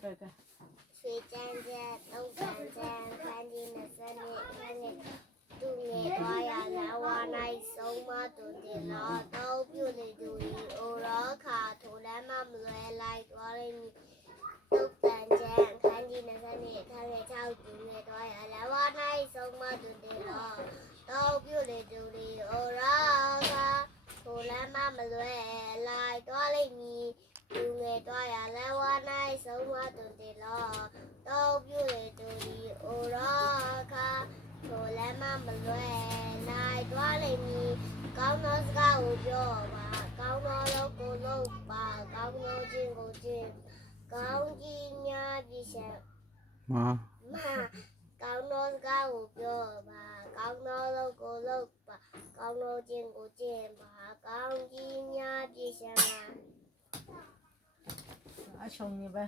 对对。水战战，东战战，看见那三年看见。杜年多呀，那我那手马都得了，都表的都有欧了卡，突然嘛不来过来你。东战战，看见那三年看见超杜年多呀，那我那手马都得了，都表的都有欧了卡，突然嘛不来过来你。杜年多呀，那我那手马都得了，都表的都有欧了卡。ထိုလည်းမမလွယ်နိုင်သွားလိမ့်မည်ကောင်းသောစကားကိုပြောပါကောင်းသောလုပ်ကိုလုပ်ပါကောင်းသောခြင်းကိုခြင်းကောင်းကြီးများပြည့်စုံမကောင်းသောစကားကိုပြောပါကောင်းသောလုပ်ကိုလုပ်ပါကောင်းသောခြင်းကိုခြင်းပါကောင်းကြီးများပြည့်စုံပါအချုံနေပဲ